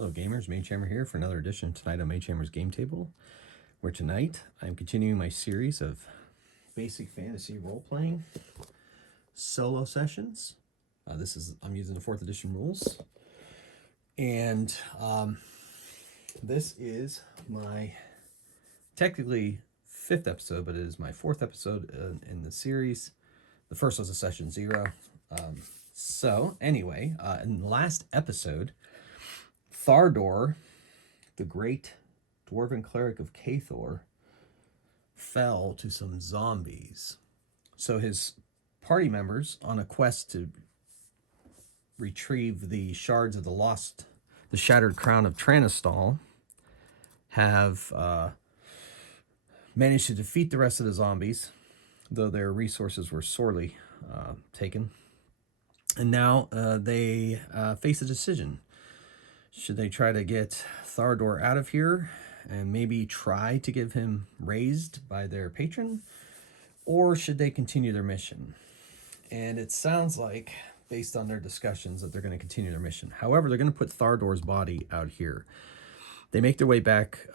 Hello gamers, Mage Hammer here for another edition tonight on Mage Hammer's Game Table, where tonight I'm continuing my series of basic fantasy role-playing solo sessions. I'm using the 4th edition rules, and this is my technically 5th episode, but it is my 4th episode in the series. The first was a session 0. So anyway, in the last episode, Thardor, the great Dwarven cleric of Cathor, fell to some zombies. So his party members, on a quest to retrieve the shards of the shattered crown of Tranistal, have managed to defeat the rest of the zombies, though their resources were sorely taken. And now they face a decision. Should they try to get Thardor out of here and maybe try to give him raised by their patron? Or should they continue their mission? And it sounds like, based on their discussions, that they're going to continue their mission. However, they're going to put Thardor's body out here. They make their way back.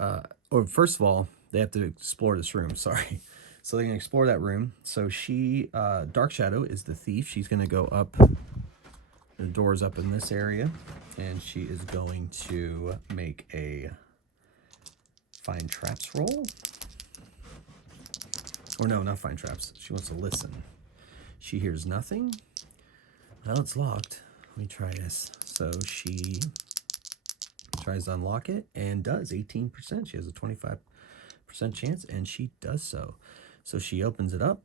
First of all, they have to explore this room. Sorry. So they're going to explore that room. So Dark Shadow is the thief. She's going to go up. The door's up in this area, and she is going to make a find traps roll. Or no, not find traps. She wants to listen. She hears nothing. Well, it's locked. Let me try this. So she tries to unlock it and does 18%. She has a 25% chance, and she does so. So she opens it up,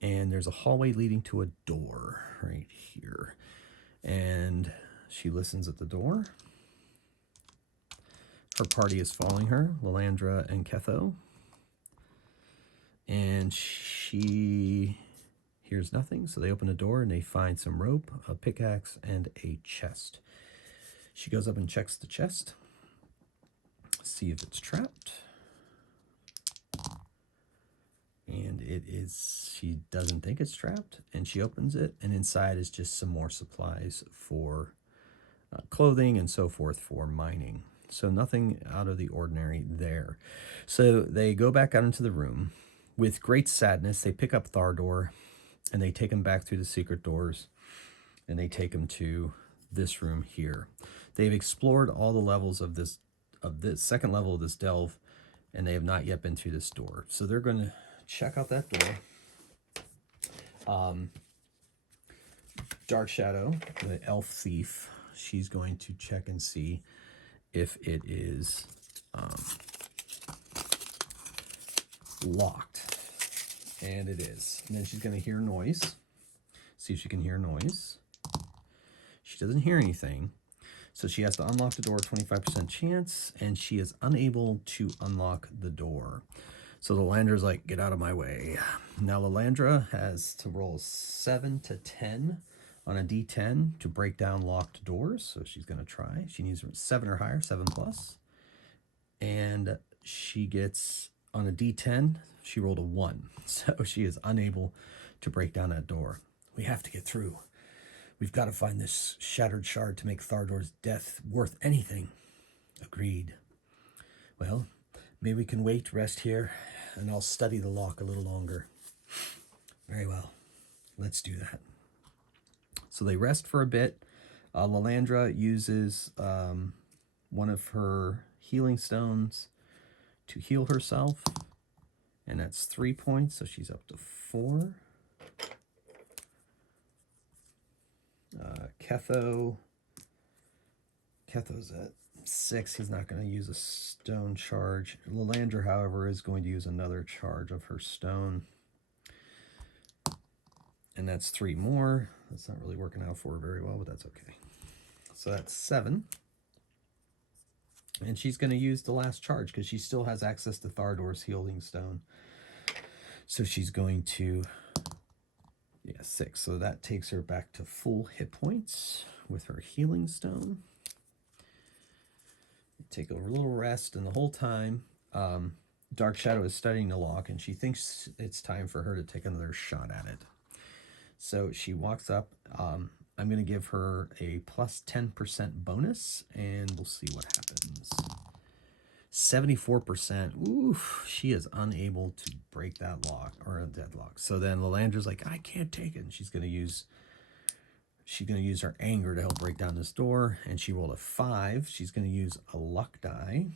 and there's a hallway leading to a door right here. And she listens at the door. Her party is following her, Lalandra and Ketho. And she hears nothing, so they open the door and they find some rope, a pickaxe, and a chest. She goes up and checks the chest, see if it's trapped. And she doesn't think it's trapped, and she opens it, and inside is just some more supplies for clothing and so forth for mining. So nothing out of the ordinary there. So they go back out into the room. With great sadness, they pick up Thardor, and they take him back through the secret doors, and they take him to this room here. They've explored all the levels of this second level of this delve, and they have not yet been through this door. So they're going to check out that door. Dark Shadow, the elf thief, she's going to check and see if it is locked. And it is. And then she's going to hear noise. See if she can hear noise. She doesn't hear anything. So she has to unlock the door, 25% chance, and she is unable to unlock the door. So Lalandra's like, get out of my way. Now Lalandra has to roll 7 to 10 on a d10 to break down locked doors. So she's going to try. She needs 7 or higher, 7 plus. And she gets, on a d10, she rolled a 1. So she is unable to break down that door. We have to get through. We've got to find this shattered shard to make Thardor's death worth anything. Agreed. Well, maybe we can wait, rest here, and I'll study the lock a little longer. Very well. Let's do that. So they rest for a bit. Lalandra uses one of her healing stones to heal herself, and that's 3 points, so she's up to 4. Ketho's at 6. He's not going to use a stone charge. Lalandra, however, is going to use another charge of her stone. And that's 3 more. That's not really working out for her very well, but that's okay. So that's 7. And she's going to use the last charge because she still has access to Thardor's healing stone. So she's going to, 6. So that takes her back to full hit points with her healing stone. Take a little rest, and the whole time, Dark Shadow is studying the lock, and she thinks it's time for her to take another shot at it. So she walks up I'm going to give her a plus 10% bonus, and we'll see what happens. 74%. Oof, she is unable to break that lock, or a deadlock. So then Lalandra's like, I can't take it. And she's going to use her anger to help break down this door. And she rolled a 5. She's going to use a luck die.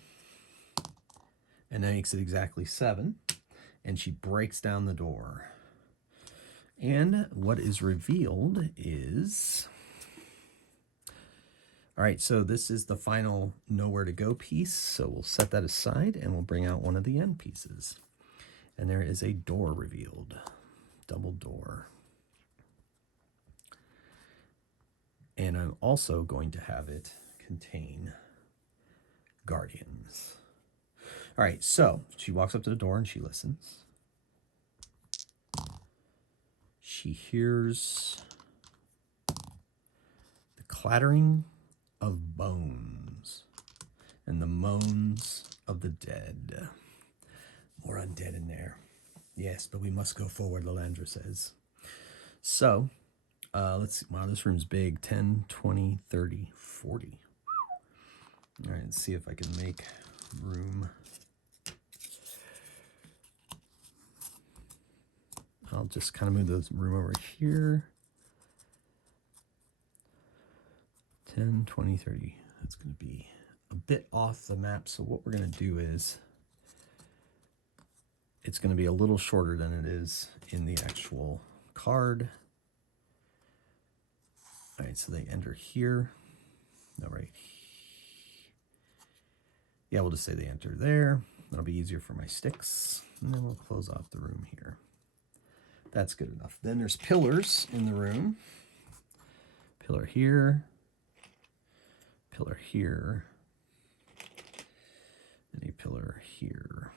And that makes it exactly 7. And she breaks down the door. And what is revealed is... All right, so this is the final nowhere to go piece. So we'll set that aside and we'll bring out one of the end pieces. And there is a door revealed. Double door. And I'm also going to have it contain guardians. All right, so she walks up to the door and she listens. She hears the clattering of bones and the moans of the dead. More undead in there. Yes, but we must go forward, Lalandra says. So, let's see. Wow, this room's big. 10, 20, 30, 40. All right, let's see if I can make room. I'll just kind of move the room over here. 10, 20, 30. That's going to be a bit off the map. So what we're going to do is it's going to be a little shorter than it is in the actual card. All right, so they enter here. No, right. Yeah, we'll just say they enter there. That'll be easier for my sticks. And then we'll close off the room here. That's good enough. Then there's pillars in the room. Pillar here. Pillar here. And a pillar here.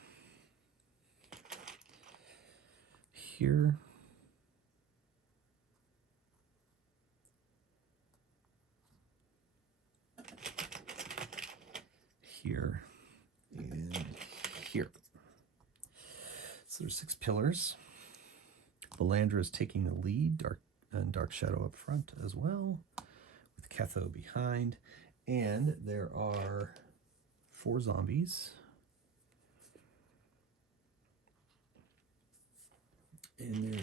Here. Here. And here. So there's 6 pillars. Lalandra is taking the lead, Dark Shadow up front as well, with Ketho behind. And there are 4 zombies. And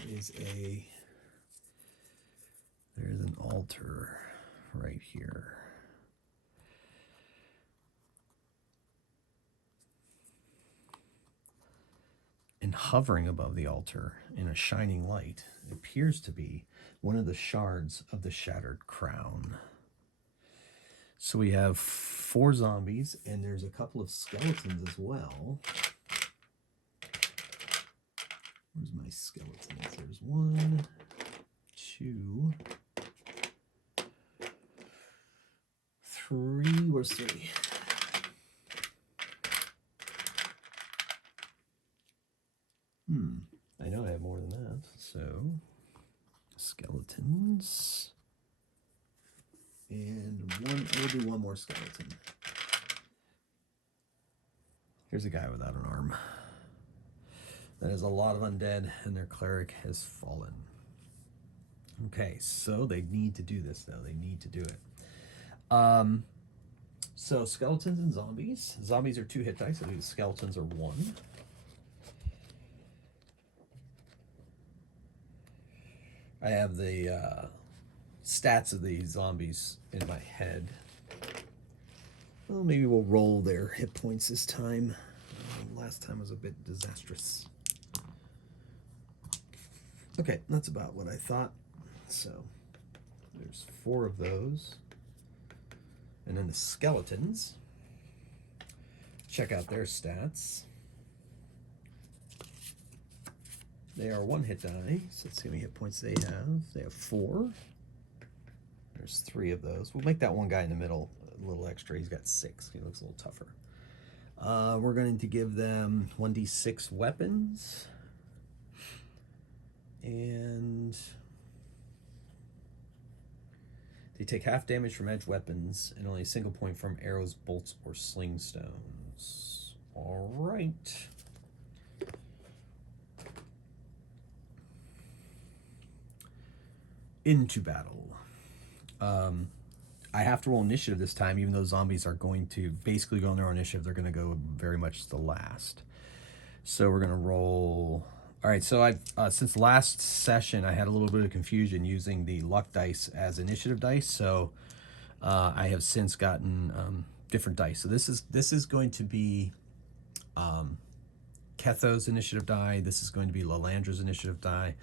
there's an altar right here. And hovering above the altar in a shining light appears to be one of the shards of the shattered crown. So we have 4 zombies, and there's a couple of skeletons as well. Where's my skeletons? There's 1, 2, 3. Where's 3? I know I have more than that. So, skeletons. And we'll do one more skeleton. Here's a guy without an arm. That is a lot of undead, and their cleric has fallen. Okay, so they need to do this, though. They need to do it. So, skeletons and zombies. Zombies are 2 hit dice. I think skeletons are 1. I have the stats of the zombies in my head. Well, maybe we'll roll their hit points this time. Last time was a bit disastrous. Okay, that's about what I thought. So, there's 4 of those. And then the skeletons. Check out their stats. They are 1 hit die, so let's see how many hit points they have. They have 4. There's 3 of those. We'll make that one guy in the middle a little extra. He's got 6. He looks a little tougher. We're going to give them 1d6 weapons. And they take half damage from edge weapons and only a single point from arrows, bolts, or sling stones. All right. Into battle. I have to roll initiative this time, even though zombies are going to basically go on their own initiative. They're going to go very much to the last. So we're going to roll. All right, so I've since last session, I had a little bit of confusion using the luck dice as initiative dice. So I have since gotten different dice. So this is going to be Ketho's initiative die. This is going to be Lalandra's initiative die.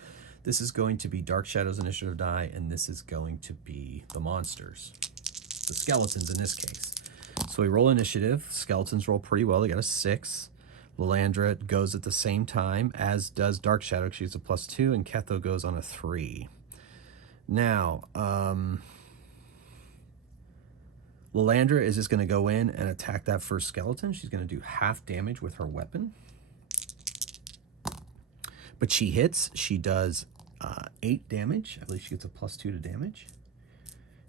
This is going to be Dark Shadow's initiative die, and this is going to be the monsters, the skeletons in this case. So we roll initiative. Skeletons roll pretty well. They got a 6. Lalandra goes at the same time, as does Dark Shadow. She's a +2, and Ketho goes on a 3. Now, Lalandra is just going to go in and attack that first skeleton. She's going to do half damage with her weapon. But she hits. She does 8 damage. I believe she gets a +2 to damage.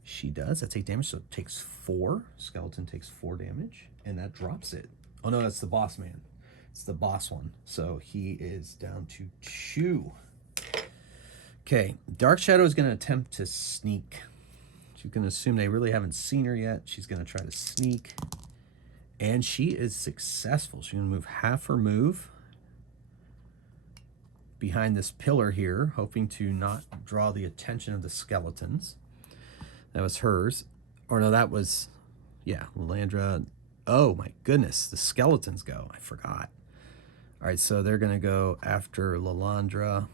She does. That's 8 damage, so it takes 4. Skeleton takes 4 damage, and that drops it. Oh, no, that's the boss man. It's the boss one. So he is down to 2. Okay, Dark Shadow is going to attempt to sneak. She's going to assume they really haven't seen her yet. She's going to try to sneak. And she is successful. She's going to move half her move behind this pillar here, hoping to not draw the attention of the skeletons. That was hers. Or no, that was, yeah, Lalandra. Oh my goodness, the skeletons go. I forgot. All right, so they're going to go after Lalandra.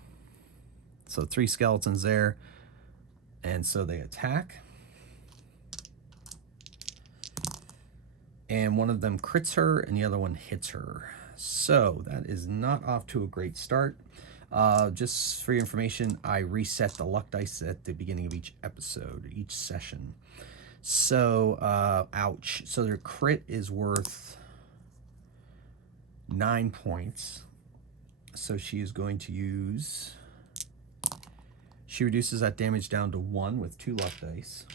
So 3 skeletons there. And so they attack. And one of them crits her, and the other one hits her. So that is not off to a great start. Just for your information, I reset the luck dice at the beginning of each episode, each session. So, ouch. So their crit is worth 9 points. So she is going to use... She reduces that damage down to 1 with 2 luck dice.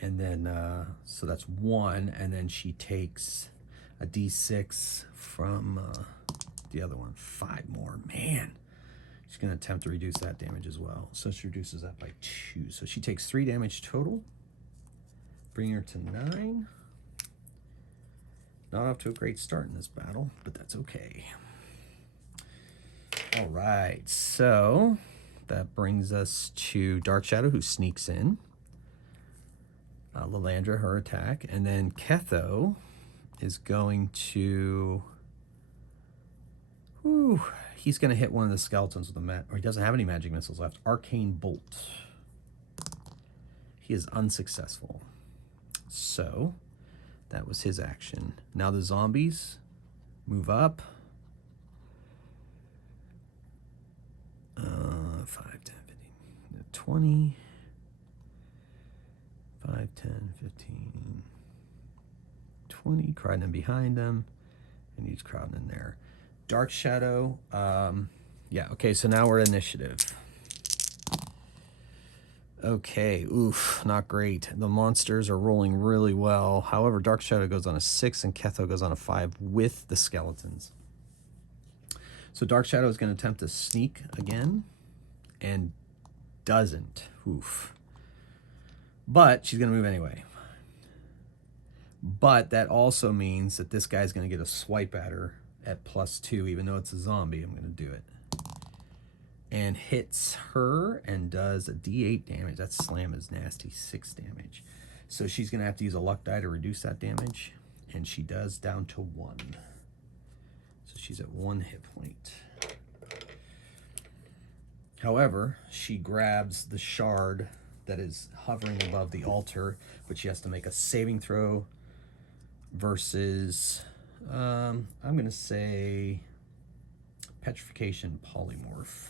And then, so that's 1, and then she takes a d6 from the other one. 5 more. Man, she's going to attempt to reduce that damage as well. So she reduces that by 2. So she takes 3 damage total, bringing her to 9. Not off to a great start in this battle, but that's okay. All right, so that brings us to Dark Shadow, who sneaks in. Lalandra, her attack, and then Ketho is going to... he's going to hit one of the skeletons with a or he doesn't have any magic missiles left. Arcane Bolt. He is unsuccessful. So that was his action. Now the zombies move up. 5, 10, 15, 20, 5, 10, 15, 20, crowding in behind them, and he's crowding in there. Dark Shadow, yeah, okay, so now we're at initiative. Okay, oof, not great. The monsters are rolling really well. However, Dark Shadow goes on a 6 and Ketho goes on a 5 with the skeletons. So Dark Shadow is going to attempt to sneak again and doesn't. Oof. But she's going to move anyway. But that also means that this guy's going to get a swipe at her at +2, even though it's a zombie. I'm going to do it. And hits her and does a d8 damage. That slam is nasty, 6 damage. So she's going to have to use a luck die to reduce that damage. And she does, down to 1. So she's at 1 hit point. However, she grabs the shard that is hovering above the altar, but she has to make a saving throw versus, I'm going to say, Petrification Polymorph.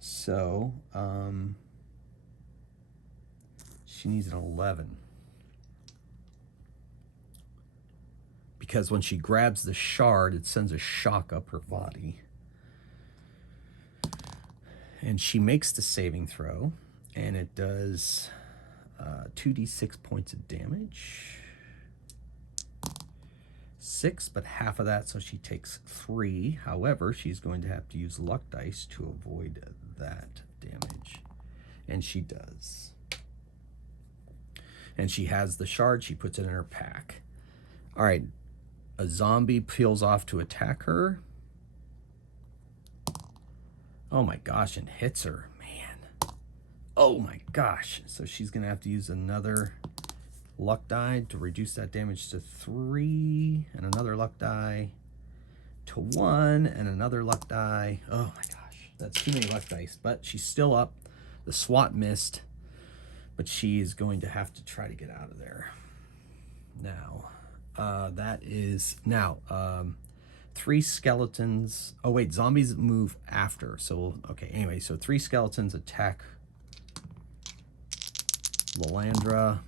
So, she needs an 11. Because when she grabs the shard, it sends a shock up her body. And she makes the saving throw, and it does 2d6 points of damage. 6, but half of that, so she takes 3. However, she's going to have to use luck dice to avoid that damage. And she does. And she has the shard. She puts it in her pack. All right. A zombie peels off to attack her. Oh my gosh, and hits her. Man. Oh my gosh. So she's going to have to use another luck die to reduce that damage to 3. And another luck die to 1. And another luck die. Oh my gosh. That's too many luck dice. But she's still up. The SWAT missed. But she is going to have to try to get out of there. Now, that is now 3 skeletons. Oh wait, zombies move after. So okay. Anyway, so 3 skeletons attack Lalandra,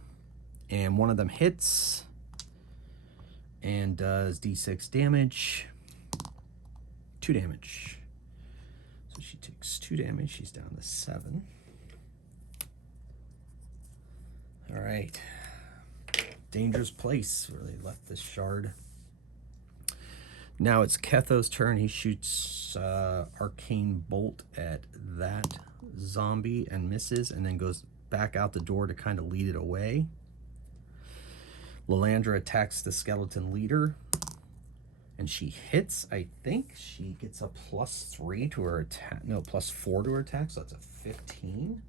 and one of them hits and does d6 damage. 2 damage. So she takes 2 damage. She's down to 7. All right. Dangerous place where they left this shard. Now it's Ketho's turn. He shoots arcane bolt at that zombie and misses, and then goes back out the door to kind of lead it away. Lalandra attacks the skeleton leader, and she hits. I think she gets a +3 to her attack. No, +4 to her attack, so that's a 15.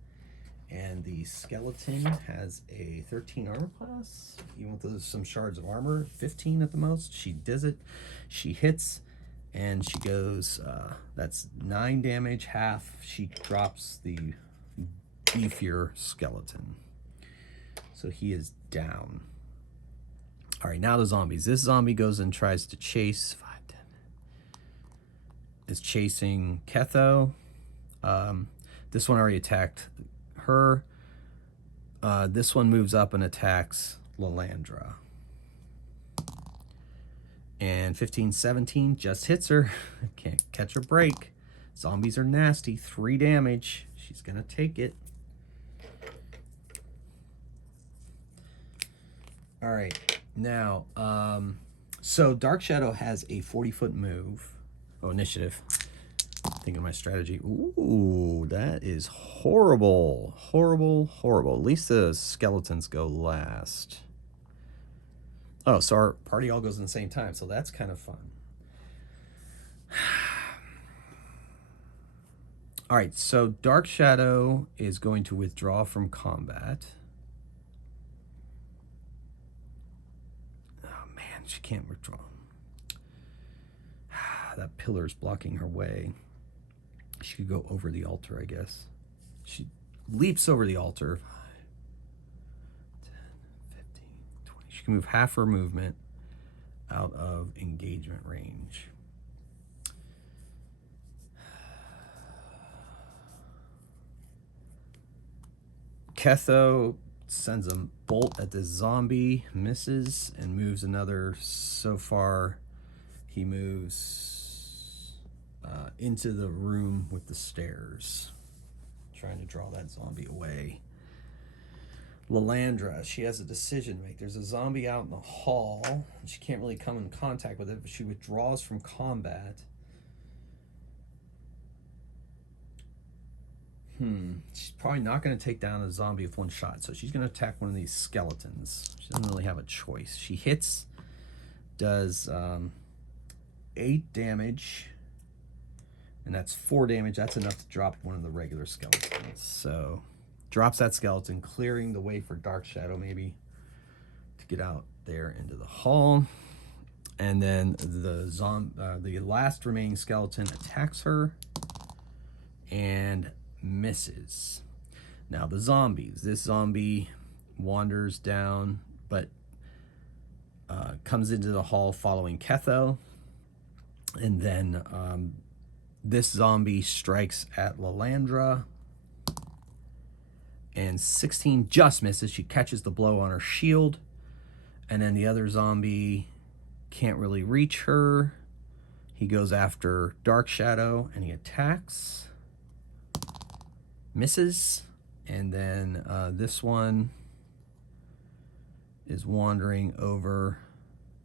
And the skeleton has a 13 armor class, even with some shards of armor, 15 at the most. She does it. She hits, and she goes, that's 9 damage, half. She drops the beefier skeleton. So he is down. All right, now the zombies. This zombie goes and tries to chase. 5, 10. Is chasing Ketho. This one already attacked her. This one moves up and attacks Lalandra. And 15, 17 just hits her. Can't catch a break. Zombies are nasty. 3 damage. She's going to take it. All right. Now, so Dark Shadow has a 40-foot move. Oh, initiative. Thinking of my strategy. Ooh, that is horrible. Horrible, horrible. At least the skeletons go last. Oh, so our party all goes in the same time, so that's kind of fun. All right, so Dark Shadow is going to withdraw from combat. Oh, man, she can't withdraw. That pillar's blocking her way. She could go over the altar, I guess. She leaps over the altar. 5, 10, 15, 20. She can move half her movement out of engagement range. Ketho sends a bolt at this zombie, misses, and moves another. So far, he moves into the room with the stairs, trying to draw that zombie away. Lalandra, she has a decision to make. There's a zombie out in the hall. She can't really come in contact with it, but she withdraws from combat. She's probably not going to take down a zombie with 1 shot, so she's going to attack one of these skeletons. She doesn't really have a choice. She hits, does 8 damage, and that's 4 damage. That's enough to drop one of the regular skeletons. So drops that skeleton, clearing the way for Dark Shadow maybe to get out there into the hall. And then the last remaining skeleton attacks her and misses. Now the zombies. This zombie wanders down, but comes into the hall following Ketho. And then this zombie strikes at Lalandra. And 16 just misses. She catches the blow on her shield. And then the other zombie can't really reach her. He goes after Dark Shadow and he attacks. Misses. And then this one is wandering over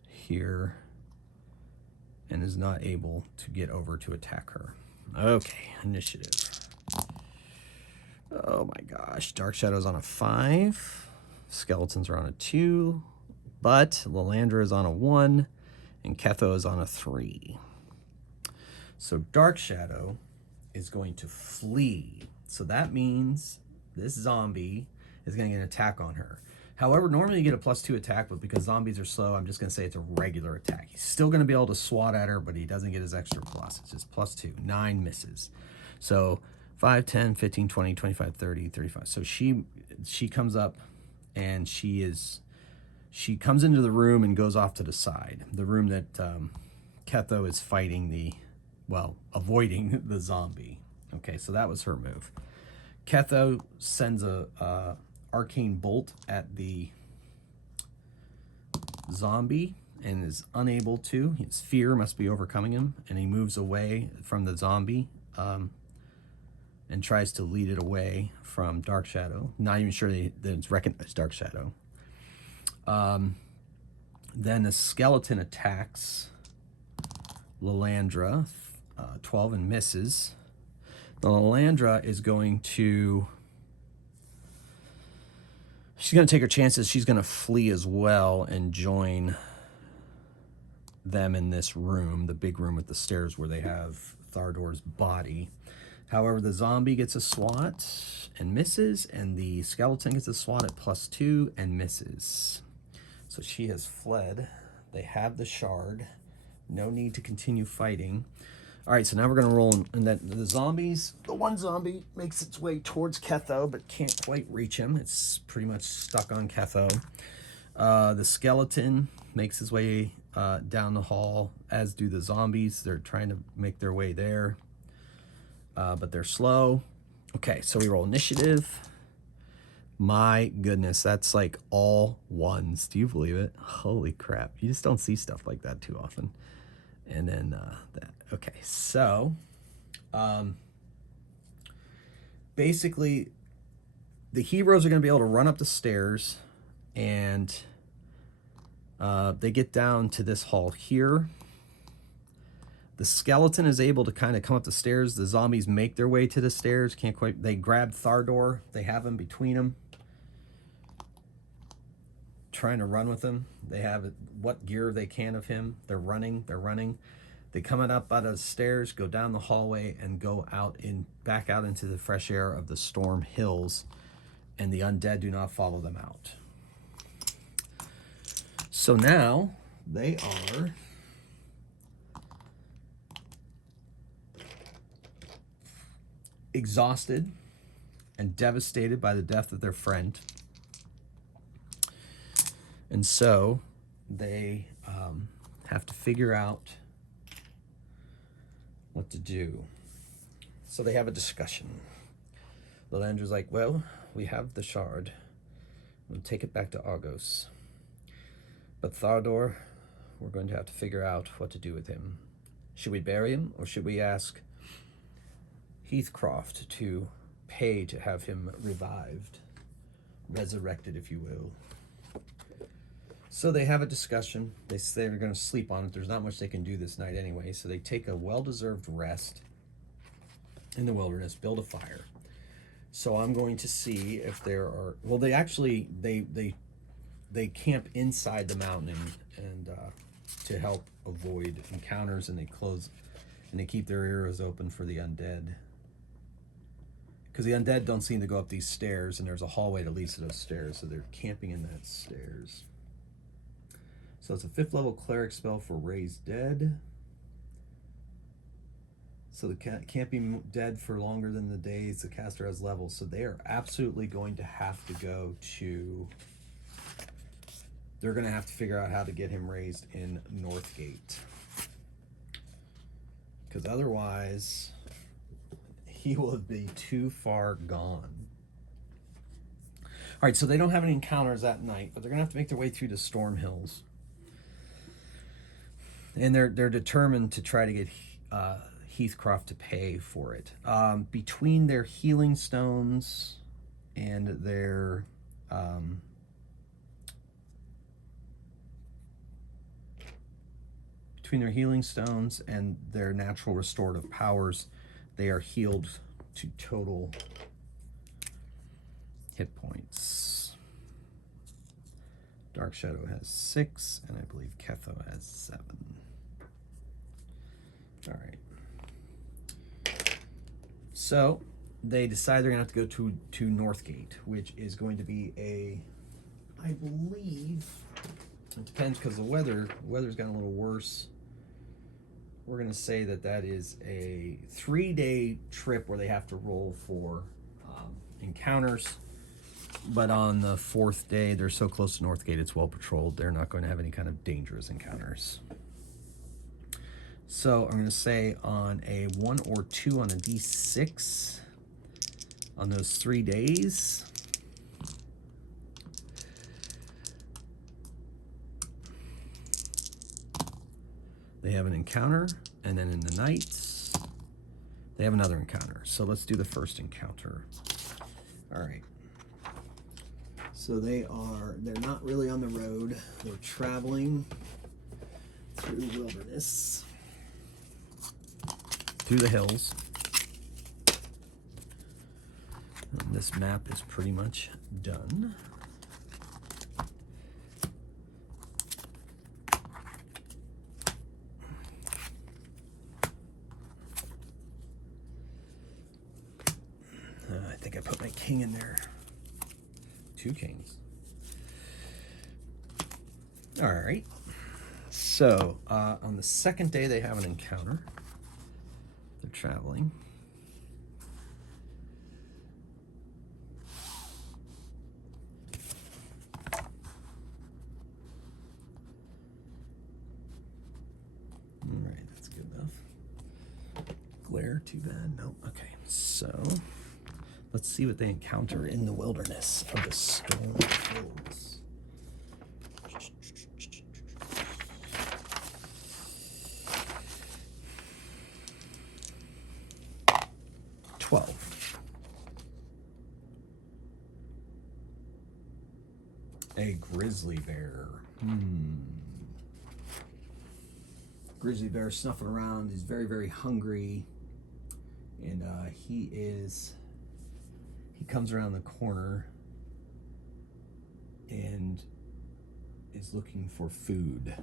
here and is not able to get over to attack her. Okay, initiative. Oh my gosh, Dark Shadow's on a 5. Skeletons are on a 2. But Lilandra is on a 1. And Ketho is on a 3. So Dark Shadow is going to flee. So that means this zombie is going to get an attack on her. However, normally you get a +2 attack, but because zombies are slow, I'm just going to say it's a regular attack. He's still going to be able to swat at her, but he doesn't get his extra plus. It's just +2. 9 misses. So 5, 10, 15, 20, 25, 30, 35. So she comes up and she comes into the room and goes off to the side. The room that Ketho is fighting avoiding the zombie. Okay, so that was her move. Ketho sends a arcane bolt at the zombie and is unable to. His fear must be overcoming him, and he moves away from the zombie and tries to lead it away from Dark Shadow. Not even sure that it's recognized Dark Shadow. Then the skeleton attacks Lilandra, 12 and misses. The Lilandra is going to... She's going to take her chances. She's going to flee as well and join them in this room, the big room with the stairs where they have Thardor's body. However, the zombie gets a swat and misses, and the skeleton gets a swat at +2 and misses. So she has fled. They have the shard. No need to continue fighting. All right, so now we're going to roll, and then the zombies, the one zombie makes its way towards Ketho, but can't quite reach him. It's pretty much stuck on Ketho. The skeleton makes his way down the hall, as do the zombies. They're trying to make their way there, but they're slow. Okay, so we roll initiative. My goodness, that's like all ones. Do you believe it? Holy crap. You just don't see stuff like that too often. And then that. Okay, so basically the heroes are going to be able to run up the stairs, and they get down to this hall here. The skeleton is able to kind of come up the stairs. The zombies make their way to the stairs. Can't quite. They grab Thardor. They have him between them, trying to run with him. They have what gear they can of him. They're running. They come up out of the stairs, go down the hallway, and go back out into the fresh air of the Storm Hills, and the undead do not follow them out. So now they are exhausted and devastated by the death of their friend. And so they have to figure out what to do. So they have a discussion. Lilandra's like, well, we have the shard. We'll take it back to Argos. But Thardor, we're going to have to figure out what to do with him. Should we bury him, or should we ask Heathcroft to pay to have him revived? Resurrected, if you will. So they have a discussion. They say they're going to sleep on it. There's not much they can do this night anyway, so they take a well-deserved rest in the wilderness, build a fire. So I'm going to see if there are... Well, they actually... They camp inside the mountain and to help avoid encounters, and they keep their ears open for the undead. Because the undead don't seem to go up these stairs, and there's a hallway that leads to those stairs, so they're camping in that stairs. So it's a 5th level cleric spell for Raise Dead. So the camping dead for longer than the days the caster has levels. So they are absolutely going to have to go to... They're going to have to figure out how to get him raised in Northgate. Because otherwise, he will be too far gone. All right, so they don't have any encounters that night, but they're going to have to make their way through the Storm Hills. And they're determined to try to get Heathcroft to pay for it. Between their healing stones and their between their healing stones and their natural restorative powers, they are healed to total hit points. Dark Shadow has 6, and I believe Ketho has 7. All right. So they decide they're gonna have to go to Northgate, which is going to be I believe, it depends because the weather's gotten a little worse. We're gonna say that is a 3-day trip where they have to roll for encounters. But on the 4th day, they're so close to Northgate, it's well patrolled. They're not going to have any kind of dangerous encounters. So I'm going to say on a 1 or 2 on a D6 on those 3 days. They have an encounter, and then in the nights, they have another encounter. So let's do the first encounter. All right. So they're not really on the road. They're traveling through wilderness, through the hills. And this map is pretty much done. I think I put my king in there. 2 kings. All right. So on the 2nd day, they have an encounter. They're traveling. All right, that's good enough. Glare, too bad. No. Okay. So let's see what they encounter in the wilderness of the Storm Hills. 12. A grizzly bear. Grizzly bear snuffing around. He's very, very hungry. And he comes around the corner and is looking for food.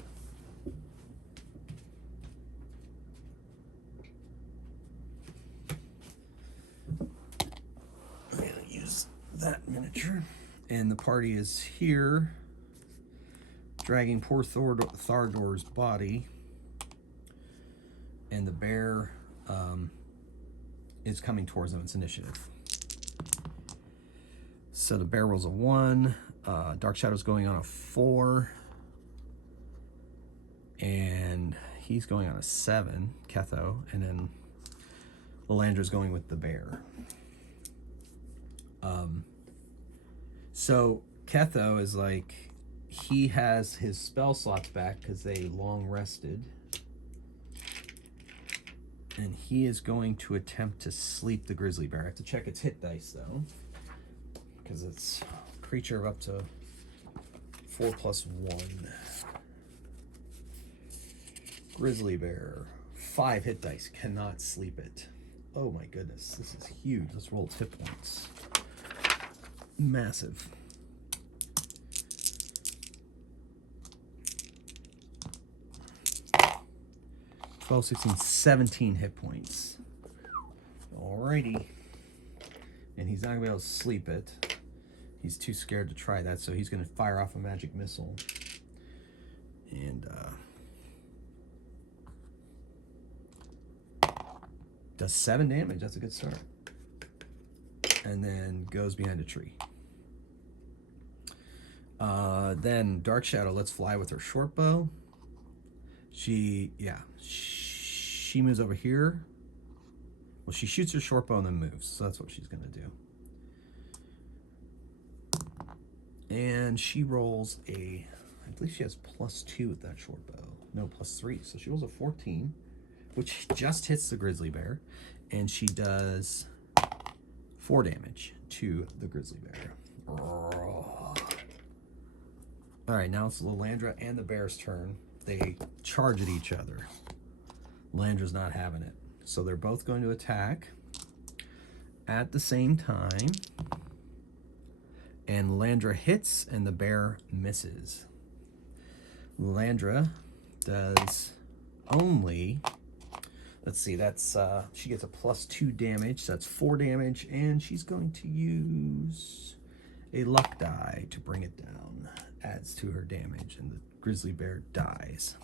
I'm going to use that miniature. And the party is here, dragging poor Thardor's body. And the bear is coming towards them. It's initiative. So the bear rolls a 1. Dark Shadow's going on a 4. And he's going on a 7, Ketho. And then Lalandra's going with the bear. So Ketho is like, he has his spell slots back because they long rested. And he is going to attempt to sleep the grizzly bear. I have to check its hit dice though, because it's a creature of up to 4+1. Grizzly bear, 5 hit dice, cannot sleep it. Oh my goodness, this is huge. Let's roll its hit points. Massive. (12, 16, 17 hit points. Alrighty. And he's not going to be able to sleep it. He's too scared to try that, so he's going to fire off a magic missile. And does 7 damage. That's a good start. And then goes behind a tree. Then Dark Shadow lets fly with her short bow. She moves over here. Well, she shoots her short bow and then moves. So that's what she's going to do. And she rolls I believe she has +2 with that short bow. No, +3. So she rolls a 14, which just hits the grizzly bear. And she does 4 damage to the grizzly bear. All right, now it's Lalandra and the bear's turn. they charge at each other. Landra's not having it. So they're both going to attack at the same time. And Landra hits and the bear misses. Landra does only, let's see, that's she gets a +2 damage, so that's 4 damage, and she's going to use a luck die to bring it down. Adds to her damage, and the grizzly bear dies.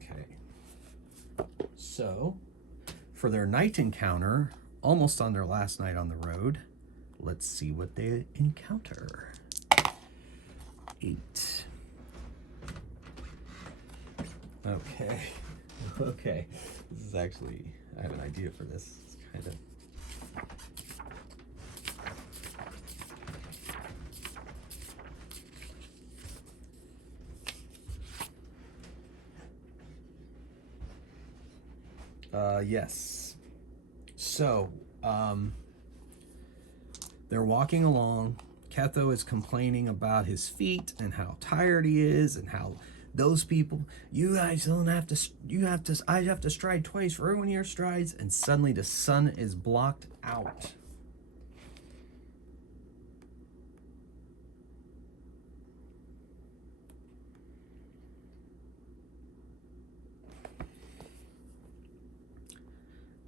Okay. So, for their night encounter, almost on their last night on the road, let's see what they encounter. 8. Okay. Okay. This is actually, I have an idea for this. It's kind of... yes. So, they're walking along. Ketho is complaining about his feet and how tired he is and how those people, you guys don't have to, I have to stride twice for everyone here strides, and suddenly the sun is blocked out.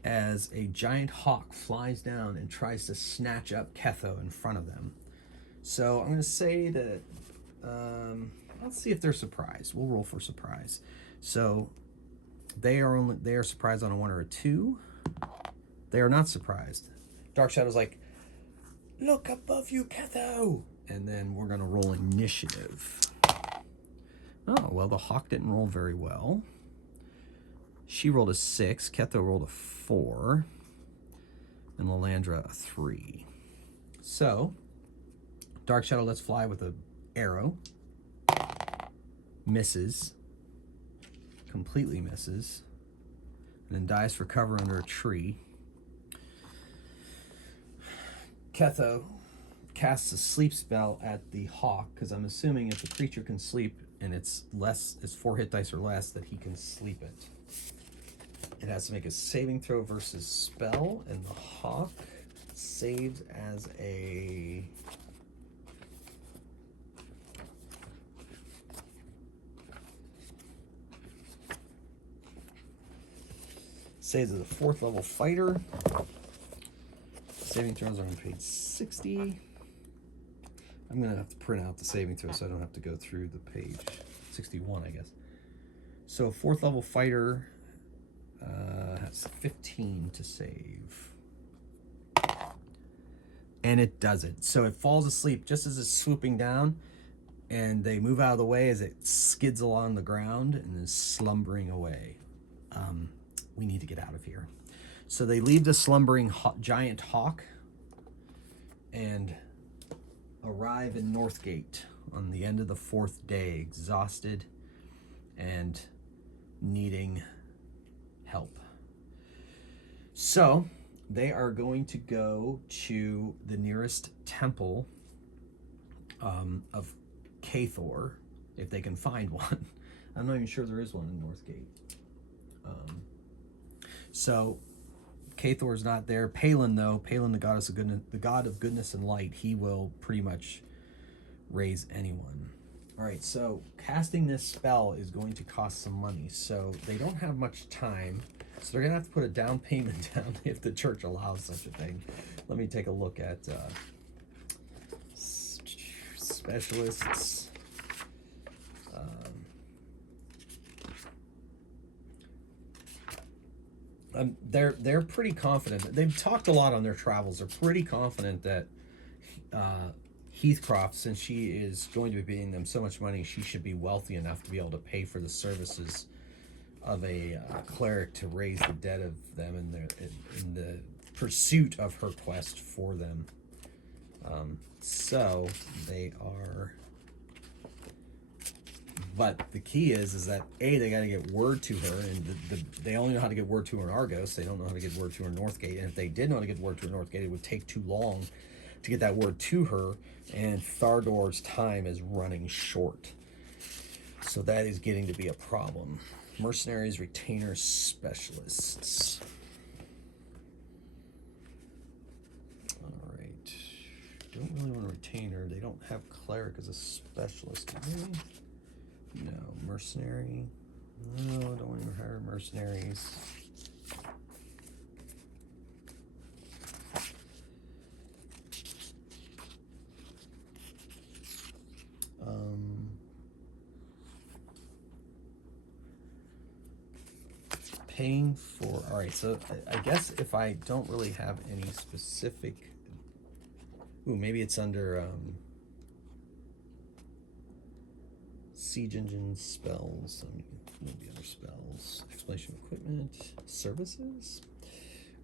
As a giant hawk flies down and tries to snatch up Ketho in front of them. So I'm going to say that, let's see if they're surprised. We'll roll for surprise. So they are surprised on a 1 or a 2. They are not surprised. Dark Shadow's like, look above you, Ketho! And then we're going to roll initiative. Oh, well, the hawk didn't roll very well. She rolled a 6, Ketho rolled a 4, and Lalandra a 3. So, Dark Shadow lets fly with an arrow. Misses. Completely misses. And then dives for cover under a tree. Ketho casts a sleep spell at the hawk, because I'm assuming if the creature can sleep and it's 4 hit dice or less, that he can sleep it. It has to make a saving throw versus spell, and the hawk saves as a... saves as a 4th level fighter. Saving throws are on page 60. I'm going to have to print out the saving throw so I don't have to go through the page. 61, I guess. So 4th level fighter... has 15 to save. And it doesn't. So it falls asleep just as it's swooping down, and they move out of the way as it skids along the ground and is slumbering away. We need to get out of here. So they leave the slumbering giant hawk and arrive in Northgate on the end of the 4th day, exhausted and needing help. So they are going to go to the nearest temple of Cathor, if they can find one. I'm not even sure there is one in Northgate. So Cathor is not there. Palin, though, Palin, the goddess of goodness, the god of goodness and light, he will pretty much raise anyone. All right, so casting this spell is going to cost some money, so they don't have much time, so they're going to have to put a down payment down if the church allows such a thing. Let me take a look at specialists. They're pretty confident. They've talked a lot on their travels. They're pretty confident that Heathcroft, since she is going to be paying them so much money, she should be wealthy enough to be able to pay for the services of a cleric to raise the dead of them in the pursuit of her quest for them. So they are... But the key is that A, they got to get word to her, and they only know how to get word to her in Argos. They don't know how to get word to her in Northgate. And if they did know how to get word to her in Northgate, it would take too long to get that word to her, and Thardor's time is running short. So that is getting to be a problem. Mercenaries, retainers, specialists. All right. Don't really want a retainer. They don't have cleric as a specialist, do they? No. Mercenary. No, don't want to hire mercenaries. Paying for, all right, so I guess if I don't really have any specific, ooh, maybe it's under siege engine spells, maybe other spells, exploration equipment, services.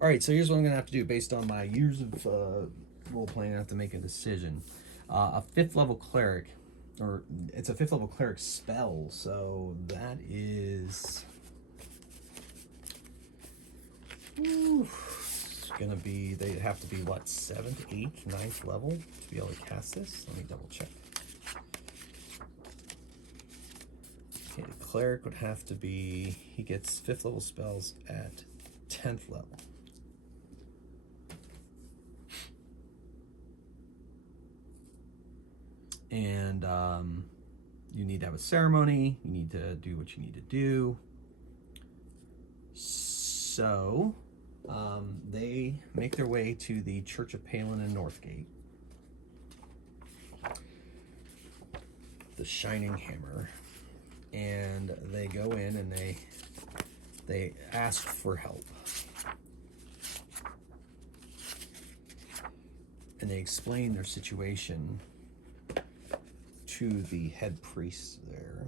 All right, so here's what I'm gonna have to do based on my years of role playing. I have to make a decision. A 5th level cleric, or it's a 5th level cleric spell, so that is it's gonna be, they have to be what, 7th, 8th, 9th level to be able to cast this. Let me double check. Okay, the cleric would have to be, he gets 5th level spells at 10th level. And you need to have a ceremony. You need to do what you need to do. So they make their way to the Church of Palin in Northgate. The Shining Hammer. And they go in and they ask for help. And they explain their situation to the head priest there.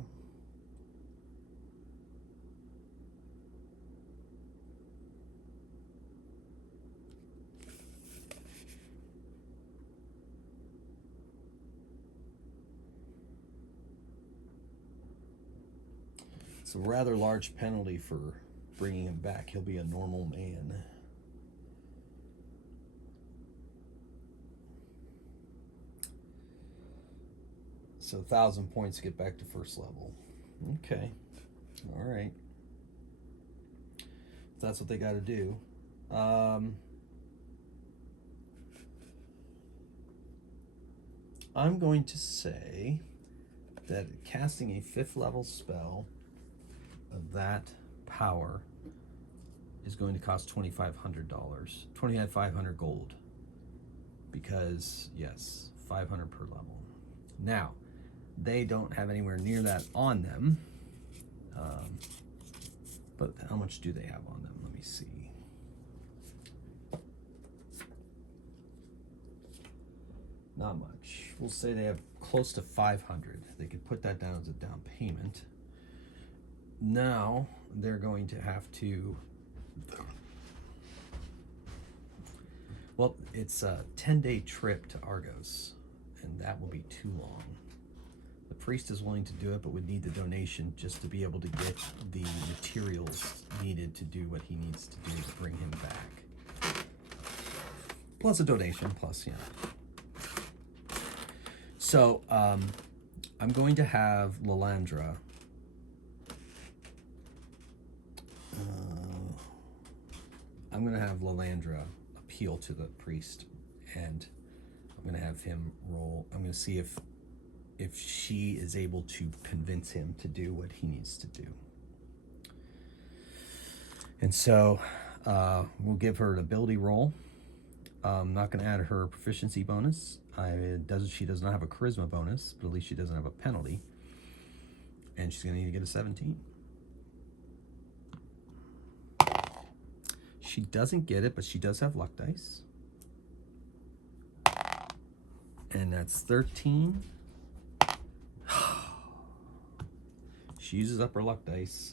It's a rather large penalty for bringing him back. He'll be a normal man. So 1,000 points to get back to 1st level. Okay. All right. If that's what they got to do. I'm going to say that casting a 5th level spell of that power is going to cost $2,500. 2,500 gold. Because, yes, 500 per level. Now, they don't have anywhere near that on them. But how much do they have on them? Let me see. Not much. We'll say they have close to 500. They could put that down as a down payment. Now they're going to have to, well, it's a 10-day trip to Argos, and that will be too long. The priest is willing to do it, but would need the donation just to be able to get the materials needed to do what he needs to do to bring him back. Plus a donation, plus, So, I'm going to have Lalandra. I'm going to have Lalandra appeal to the priest, and I'm going to have him roll. I'm going to see if she is able to convince him to do what he needs to do. And so we'll give her an ability roll. I'm not going to add her proficiency bonus. She does not have a charisma bonus, but at least she doesn't have a penalty. And she's going to need to get a 17. She doesn't get it, but she does have luck dice. And that's 13. She uses up her luck dice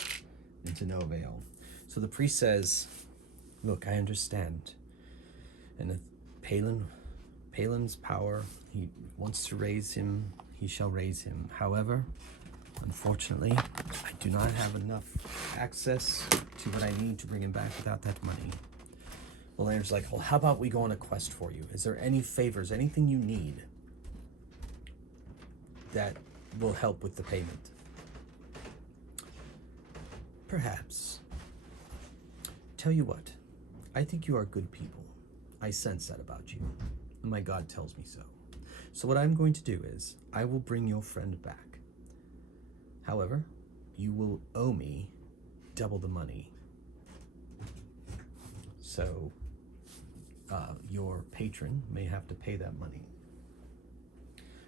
and to no avail. So the priest says, look, I understand. And if Palin's power, he wants to raise him, he shall raise him. However, unfortunately, I do not have enough access to what I need to bring him back without that money. The landlord's like, well, how about we go on a quest for you? Is there any favors, anything you need that will help with the payment? Perhaps. Tell you what, I think you are good people. I sense that about you, and my God tells me so. So what I'm going to do is, I will bring your friend back. However, you will owe me double the money. So your patron may have to pay that money.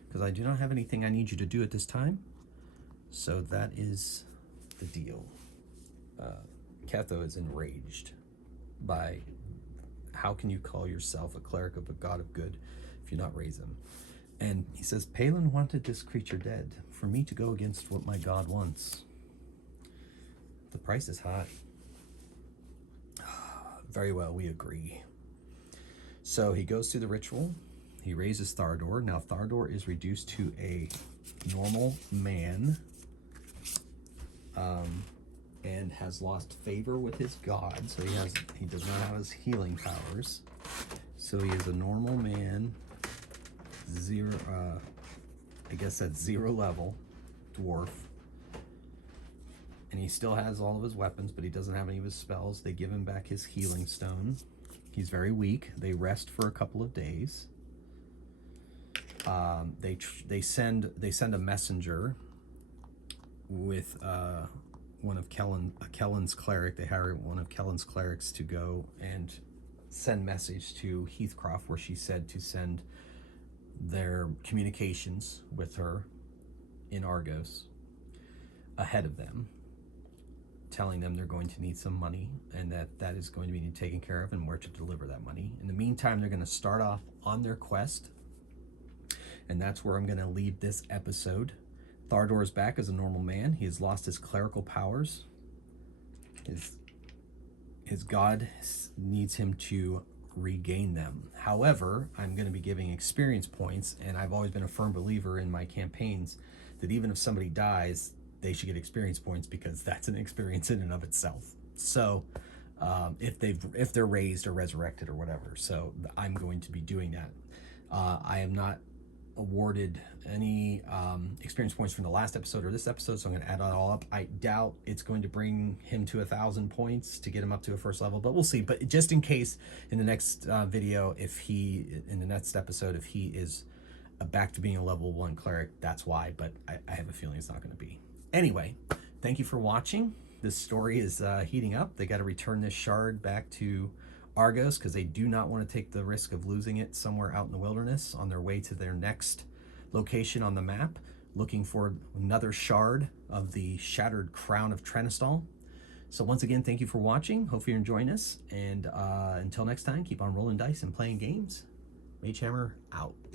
Because I do not have anything I need you to do at this time. So that is the deal. Catho is enraged by how can you call yourself a cleric of a god of good if you not raise him? And he says, Palin wanted this creature dead for me to go against what my god wants. The price is high. Very well, we agree. So he goes through the ritual. He raises Thardor. Now Thardor is reduced to a normal man and has lost favor with his god. So he does not have his healing powers. So he is a normal man, I guess that's 0 level dwarf. And he still has all of his weapons, but he doesn't have any of his spells. They give him back his healing stone. He's very weak. They rest for a couple of days. They send a messenger with one of Kellen's cleric. They hire one of Kellen's clerics to go and send message to Heathcroft, where she said to send their communications with her in Argos ahead of them, telling them they're going to need some money and that is going to be taken care of and where to deliver that money. In the meantime, they're going to start off on their quest, and that's where I'm going to leave this episode. Thardor is back as a normal man. He has lost his clerical powers. His god needs him to regain them. However, I'm going to be giving experience points, and I've always been a firm believer in my campaigns that even if somebody dies, they should get experience points, because that's an experience in and of itself. So if they're raised or resurrected or whatever. So I'm going to be doing that. I am not awarded any experience points from the last episode or this episode, so I'm going to add it all up. I doubt it's going to bring him to 1,000 points to get him up to a first level, but we'll see. But just in case, in the next video, in the next episode, if he is back to being a level 1 cleric, that's why. But I have a feeling it's not going to be. Anyway, thank you for watching. This story is heating up. They got to return this shard back to Argos because they do not want to take the risk of losing it somewhere out in the wilderness on their way to their next location on the map, looking for another shard of the shattered crown of Trenistal. So once again, thank you for watching. Hope you're enjoying this. And until next time, keep on rolling dice and playing games. Magehammer out.